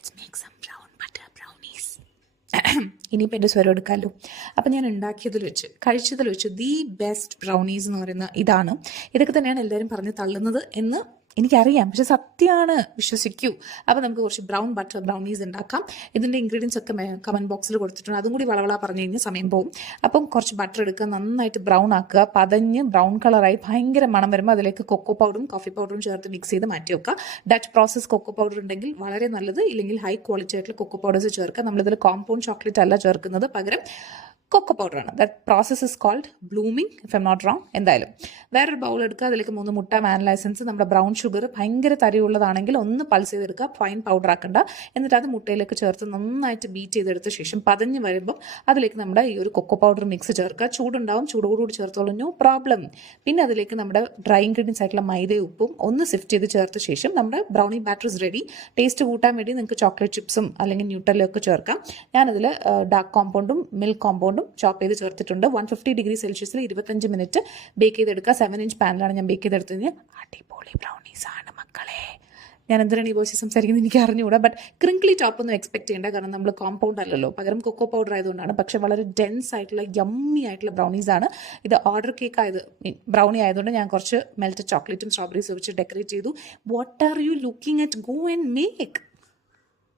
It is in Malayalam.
Let's make some brown butter brownies. ഇനിയിപ്പോൾ എൻ്റെ സ്വരം എടുക്കാമല്ലോ. അപ്പം ഞാൻ ഉണ്ടാക്കിയതിൽ വെച്ച് കഴിച്ചതിൽ വെച്ച് ദി ബെസ്റ്റ് ബ്രൗണീസ് എന്ന് പറയുന്ന ഇതാണ്. ഇതൊക്കെ തന്നെയാണ് എല്ലാവരും പറഞ്ഞ് തള്ളുന്നത് എന്ന് എനിക്കറിയാം, പക്ഷെ സത്യമാണ്, വിശ്വസിക്കൂ. അപ്പോൾ നമുക്ക് കുറച്ച് ബ്രൗൺ ബട്ടർ ബ്രൗണീസ് ഉണ്ടാക്കാം. ഇതിൻ്റെ ഇൻഗ്രീഡിയൻസ് ഒക്കെ കമൻറ്റ് ബോക്സിൽ കൊടുത്തിട്ടുണ്ട്. അതും കൂടി വളവള പറഞ്ഞു കഴിഞ്ഞാൽ സമയം പോകും. അപ്പം കുറച്ച് ബട്ടർ എടുക്കുക, നന്നായിട്ട് ബ്രൗൺ ആക്കുക, പതഞ്ഞ് ബ്രൗൺ കളറായി ഭയങ്കര മണം വരുമ്പോൾ അതിലേക്ക് കൊക്കോ പൗഡറും കോഫി പൗഡറും ചേർത്ത് മിക്സ് ചെയ്ത് മാറ്റി വെക്കുക. ഡച്ച് പ്രോസസ് കൊക്കോ പൗഡർ ഉണ്ടെങ്കിൽ വളരെ നല്ലത്, ഇല്ലെങ്കിൽ ഹൈ ക്വാളിറ്റി ആയിട്ടുള്ള കൊക്കോ പൗഡേഴ്സ് ചേർക്കുക. നമ്മളിതിൽ കോമ്പൗണ്ട് ചോക്ലേറ്റ് അല്ല ചേർക്കുന്നത്, പകരം കൊക്കോ പൗഡറാണ്. That process is cold blooming, if I'm not wrong. എന്തായാലും വേറൊരു ബൗൾ എടുക്കുക, അതിലേക്ക് 3 മുട്ട, വാനില എസൻസ്, നമ്മുടെ ബ്രൗൺ ഷുഗർ ഭയങ്കര തരിയുള്ളതാണെങ്കിൽ ഒന്ന് പൾസ് ചെയ്തെടുക്കുക, ഫൈൻ പൗഡർ ആക്കണ്ട. എന്നിട്ട് അത് മുട്ടയിലേക്ക് ചേർത്ത് നന്നായിട്ട് ബീറ്റ് ചെയ്തെടുത്ത ശേഷം പതഞ്ഞ് വരുമ്പം അതിലേക്ക് നമ്മുടെ ഈ ഒരു കൊക്കോ പൗഡർ മിക്സ് ചേർക്കുക. ചൂടുണ്ടാവും, ചൂടോടുകൂടി ചേർത്തോളൂ, നോ പ്രോബ്ലം. പിന്നെ അതിലേക്ക് നമ്മുടെ ഡ്രൈ ഇൻഗ്രീഡിയൻസ് ആയിട്ടുള്ള മൈദയും ഉപ്പും ഒന്ന് സിഫ്റ്റ് ചെയ്ത് ചേർത്ത ശേഷം നമ്മുടെ brownie batter is ready. Taste കൂട്ടാൻ വേണ്ടി നിങ്ങൾക്ക് ചോക്ലേറ്റ് ചിപ്സും അല്ലെങ്കിൽ ന്യൂട്ടല്ലയൊക്കെ ചേർക്കാം. ഞാനതിൽ ഡാർക്ക് കോമ്പൗണ്ടും മിൽക്ക് കോമ്പൗണ്ടും ചോപ്പ് ചെയ്ത് ചേർത്തിട്ടുണ്ട്. 150 ഡിഗ്രി സെൽഷ്യസിൽ 25 മിനിറ്റ് ബേക്ക് ചെയ്തെടുക്കുക. 7 ഇഞ്ച് പാനിലാണ് ഞാൻ ബേക്ക് ചെയ്തെടുത്തത്. അടിപൊളി ബ്രൗണീസ് ആണ് മക്കളെ. ഞാൻ എന്തിനാണ് ഈ വോയിസ് സംസാരിക്കുന്നത് എനിക്ക് അറിഞ്ഞുകൂടാ. ബട്ട് ക്രിങ്കിളി ടോപ്പ് ഒന്നും എക്സ്പെക്ട് ചെയ്യേണ്ട, കാരണം നമ്മൾ കോമ്പൗണ്ട് അല്ലല്ലോ, പകരം കൊക്കോ പൗഡർ ആയതുകൊണ്ടാണ്. പക്ഷെ വളരെ ഡെൻസ് ആയിട്ടുള്ള യമ്മി ആയിട്ടുള്ള ബ്രൗണീസ് ആണ്. ഇത് ഓർഡർ കേക്ക് ആയത് ബ്രൗണി ആയതുകൊണ്ട് ഞാൻ കുറച്ച് മെൽറ്റഡ് ചോക്ലേറ്റും സ്ട്രോബെറീസും വെച്ച് ഡെക്കറേറ്റ് ചെയ്തു. What are you looking at? Go and make.